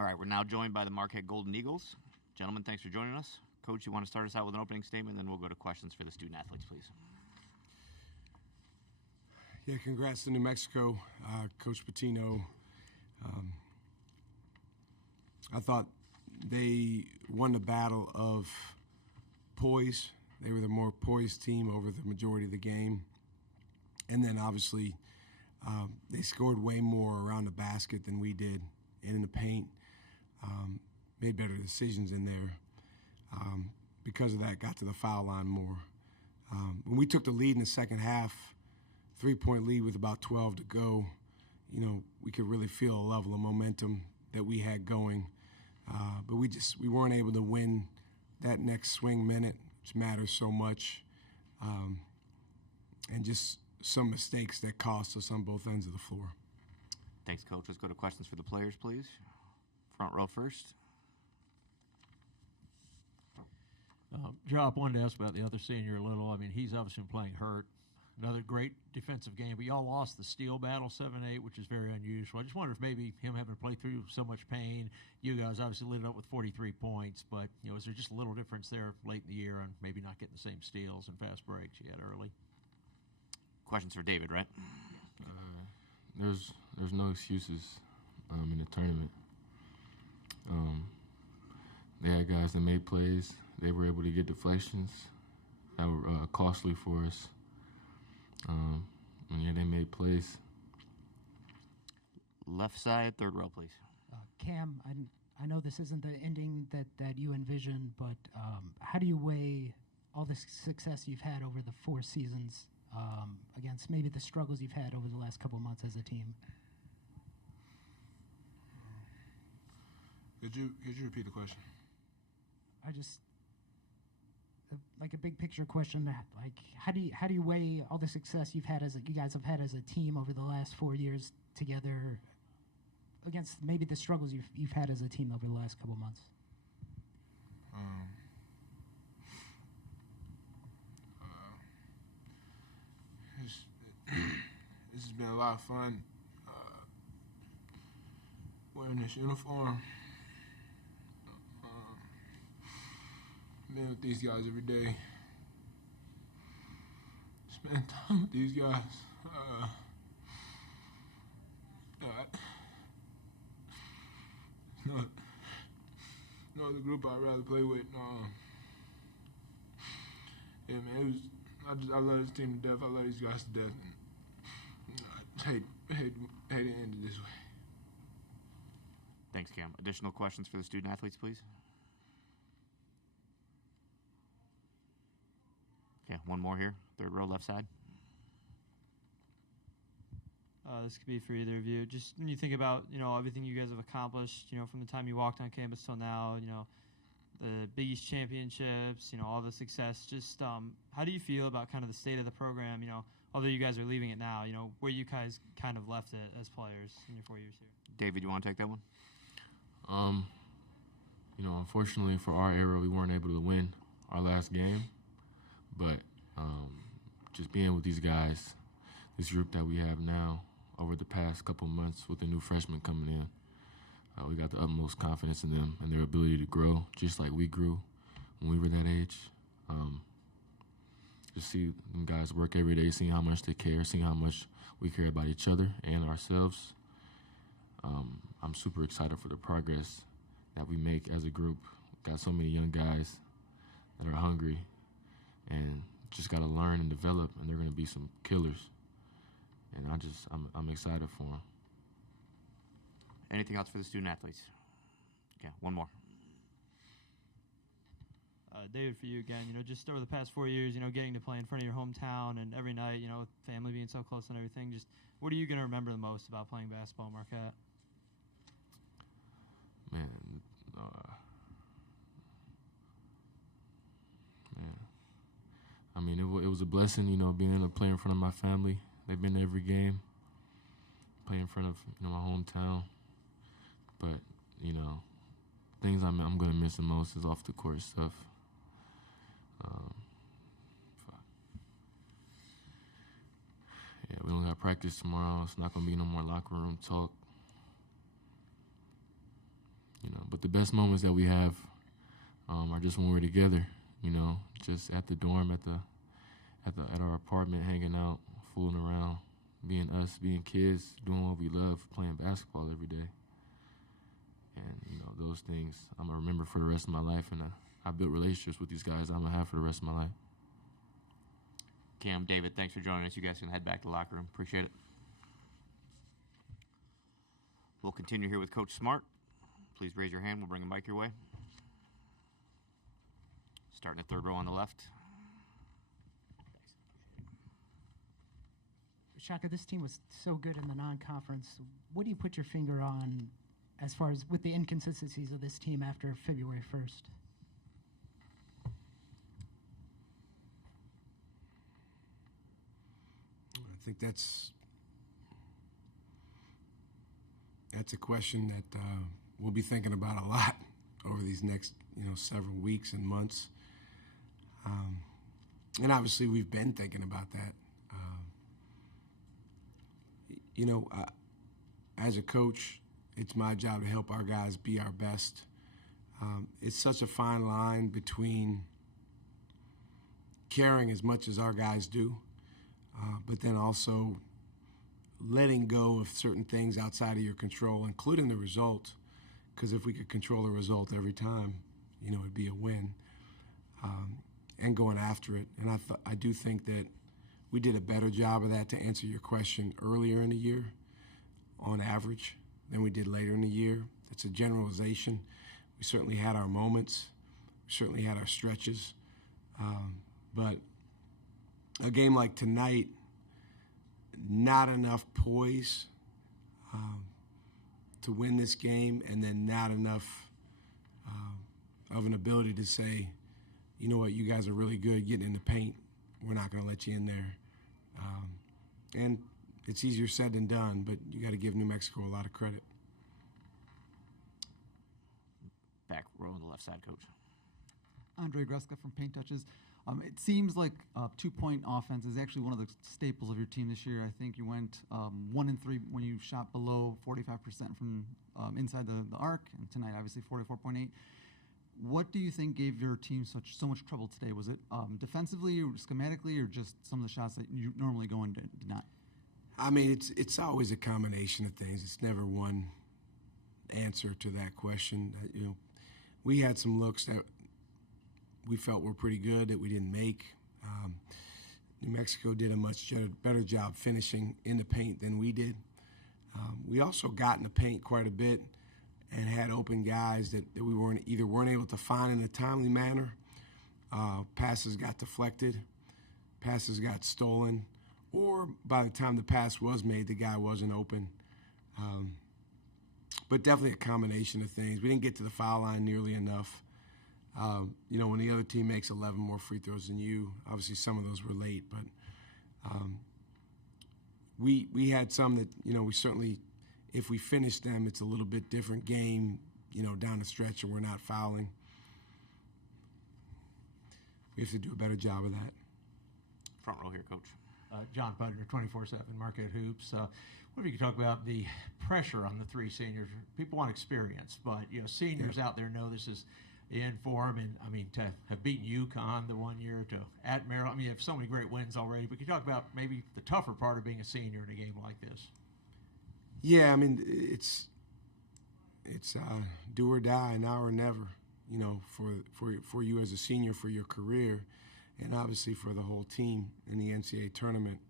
All right, we're now joined by the Marquette Golden Eagles. Gentlemen, thanks for joining us. Coach, you want to start us out with an opening statement, then we'll go to questions for the student-athletes, please. Yeah, congrats to New Mexico, Coach Patino. I thought they won the battle of poise. They were the more poised team over the majority of the game. And then, obviously, they scored way more around the basket than we did and in the paint. Made better decisions in there. Because of that, got to the foul line more. When we took the lead in the second half, 3-point lead with about 12 to go, we could really feel a level of momentum that we had going. But we weren't able to win that next swing minute, which matters so much. And just some mistakes that cost us on both ends of the floor. Thanks, Coach. Let's go to questions for the players, please. Front row first. Job, wanted to ask about the other senior a little. I mean, he's obviously been playing hurt. Another great defensive game, but y'all lost the steal battle 7-8, which is very unusual. I just wonder if maybe him having to play through so much pain, you guys obviously lit it up with 43 points, but, is there just a little difference there late in the year on maybe not getting the same steals and fast breaks you had early? Questions for David, right? There's no excuses in the tournament. They had guys that made plays. They were able to get deflections that were costly for us. And yeah, they made plays. Left side, third row, please. Cam, I know this isn't the ending that you envisioned, but how do you weigh all the success you've had over the 4 seasons against maybe the struggles you've had over the last couple months as a team? Could you repeat the question? I just like a big picture question. Like, how do you weigh all the success you guys have had as a team over the last 4 years together against maybe the struggles you've had as a team over the last couple months? This has been a lot of fun wearing this uniform. Being with these guys every day. Spending time with these guys. No other group I'd rather play with. Yeah, man, I love this team to death. I love these guys to death. And I hate it ended this way. Thanks, Cam. Additional questions for the student-athletes, please? Okay, one more here. Third row, left side. This could be for either of you. Just when you think about, everything you guys have accomplished, from the time you walked on campus till now, the Big East championships, all the success. Just how do you feel about kind of the state of the program, although you guys are leaving it now, where you guys kind of left it as players in your 4 years here? David, you want to take that one? Unfortunately for our era, we weren't able to win our last game. But just being with these guys, this group that we have now over the past couple months with the new freshmen coming in, we got the utmost confidence in them and their ability to grow just like we grew when we were that age. Just see them guys work every day, seeing how much they care, seeing how much we care about each other and ourselves. I'm super excited for the progress that we make as a group. Got so many young guys that are hungry and just got to learn and develop, and they're going to be some killers. And I'm excited for them. Anything else for the student-athletes? Okay, one more. David, for you again, just over the past 4 years, getting to play in front of your hometown and every night, with family being so close and everything, just what are you going to remember the most about playing basketball at Marquette? Man, I mean, it was a blessing, being able to play in front of my family. They've been to every game, play in front of, my hometown. But, things I'm going to miss the most is off the court stuff. Yeah, we don't got practice tomorrow. It's not going to be no more locker room talk. the best moments that we have are just when we're together. You know, just at the dorm, at our apartment, hanging out, fooling around, being us, being kids, doing what we love, playing basketball every day. And, you know, those things I'm going to remember for the rest of my life. And I built relationships with these guys I'm going to have for the rest of my life. Cam, David, thanks for joining us. You guys can head back to the locker room. Appreciate it. We'll continue here with Coach Smart. Please raise your hand. We'll bring a mic your way. Starting at third row on the left. Shaka, this team was so good in the non-conference. What do you put your finger on as far as with the inconsistencies of this team after February 1st? I think that's a question that we'll be thinking about a lot over these next, several weeks and months. And obviously, we've been thinking about that. As a coach, it's my job to help our guys be our best. It's such a fine line between caring as much as our guys do, but then also letting go of certain things outside of your control, including the result, because if we could control the result every time, it'd be a win, and going after it. And I do think that we did a better job of that, to answer your question, earlier in the year, on average, than we did later in the year. It's a generalization. We certainly had our moments. We certainly had our stretches. But a game like tonight, not enough poise to win this game, and then not enough of an ability to say, you know what, you guys are really good getting in the paint. We're not going to let you in there. And it's easier said than done, but you got to give New Mexico a lot of credit. Back row on the left side, Coach. Andre Greska from Paint Touches. It seems like two-point offense is actually one of the staples of your team this year. I think you went 1 and 3 when you shot below 45% from inside the arc, and tonight obviously 44.8. What do you think gave your team so much trouble today? Was it defensively or schematically, or just some of the shots that you normally go in did not? I mean, it's always a combination of things. It's never one answer to that question. We had some looks that we felt were pretty good that we didn't make. New Mexico did a much better job finishing in the paint than we did. We also got in the paint quite a bit and had open guys that we weren't able to find in a timely manner. Passes got deflected, passes got stolen, or by the time the pass was made, the guy wasn't open. But definitely a combination of things. We didn't get to the foul line nearly enough. When the other team makes 11 more free throws than you, obviously some of those were late, but we had some that, we certainly, if we finish them, it's a little bit different game, down the stretch, and we're not fouling. We have to do a better job of that. Front row here, Coach. John Putner, 24/7 Marquette Hoops. What if you could talk about the pressure on the three seniors? People want experience, but seniors out there know this is in form, and to have beaten UConn the 1 year, to at Maryland, you have so many great wins already. But can you talk about maybe the tougher part of being a senior in a game like this? Yeah, it's do or die, now or never. For you as a senior, for your career, and obviously for the whole team in the NCAA tournament.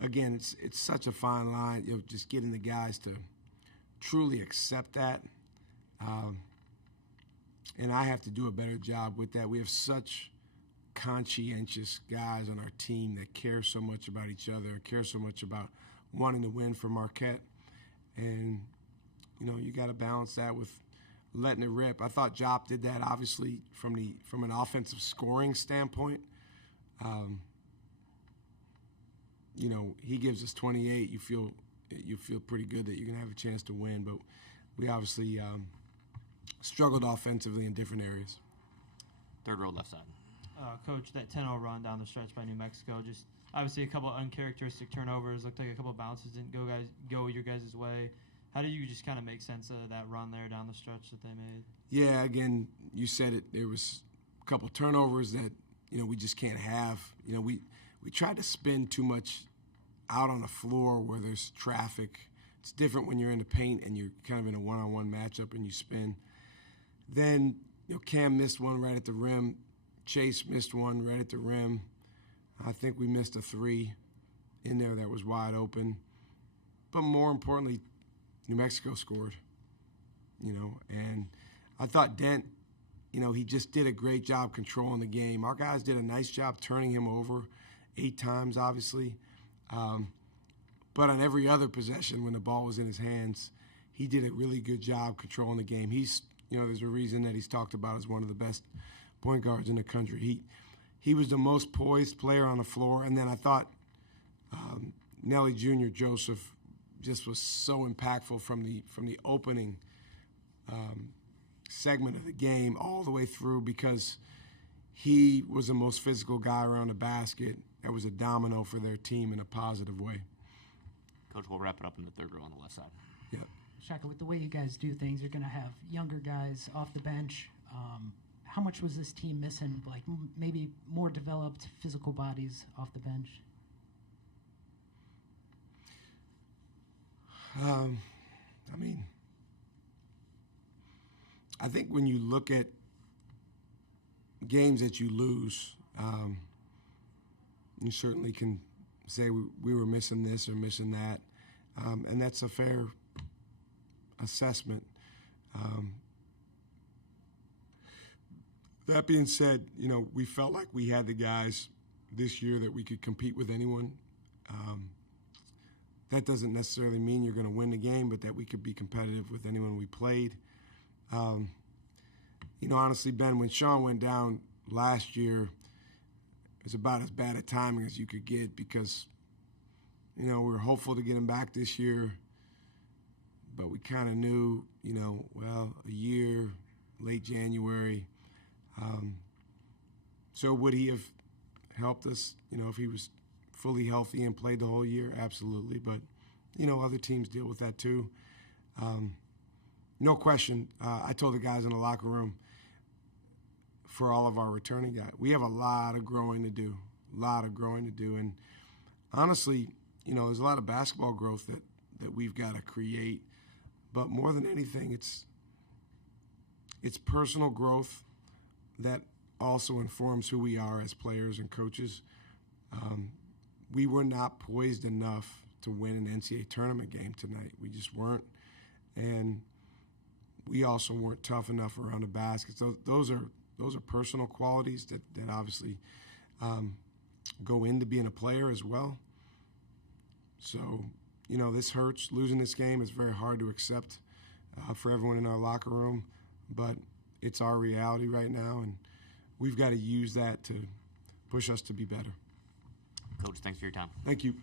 Again, it's such a fine line, just getting the guys to truly accept that. And I have to do a better job with that. We have such conscientious guys on our team that care so much about each other, care so much about wanting to win for Marquette. And, you got to balance that with letting it rip. I thought Jop did that, obviously, from an offensive scoring standpoint. He gives us 28. You feel pretty good that you're going to have a chance to win. But we obviously struggled offensively in different areas. Third row left side. Coach, that 10-0 run down the stretch by New Mexico, just obviously a couple of uncharacteristic turnovers. Looked like a couple of bounces didn't go your guys' way. How do you just kind of make sense of that run there down the stretch that they made? Yeah, again, you said it. There was a couple turnovers that, we just can't have. We tried to spin too much out on the floor where there's traffic. It's different when you're in the paint and you're kind of in a one-on-one matchup and you spin. Then, Cam missed one right at the rim. Chase missed one right at the rim. I think we missed a three in there that was wide open. But more importantly, New Mexico scored, and I thought Dent, he just did a great job controlling the game. Our guys did a nice job turning him over 8 times, obviously. But on every other possession when the ball was in his hands, he did a really good job controlling the game. He's, there's a reason that he's talked about as one of the best point guards in the country. He was the most poised player on the floor. And then I thought Nelly Jr. Joseph just was so impactful from the opening segment of the game all the way through, because he was the most physical guy around the basket. That was a domino for their team in a positive way. Coach, we'll wrap it up in the third row on the left side. Yeah. Shaka, with the way you guys do things, you're going to have younger guys off the bench. How much was this team missing, like maybe more developed physical bodies off the bench? I think when you look at games that you lose, you certainly can say we were missing this or missing that, and that's a fair assessment. That being said, we felt like we had the guys this year that we could compete with anyone. That doesn't necessarily mean you're going to win the game, but that we could be competitive with anyone we played. Honestly, Ben, when Sean went down last year, it was about as bad a timing as you could get, because, we were hopeful to get him back this year, but we kind of knew, a year, late January. So would he have helped us, if he was fully healthy and played the whole year? Absolutely. But, other teams deal with that too. No question. I told the guys in the locker room, for all of our returning guys, we have a lot of growing to do, And honestly, there's a lot of basketball growth that we've got to create. But more than anything, it's personal growth that also informs who we are as players and coaches. We were not poised enough to win an NCAA tournament game tonight. We just weren't. And we also weren't tough enough around the basket. So those are personal qualities that obviously go into being a player as well. So, this hurts. Losing this game is very hard to accept for everyone in our locker room, but it's our reality right now, and we've got to use that to push us to be better. Coach, thanks for your time. Thank you.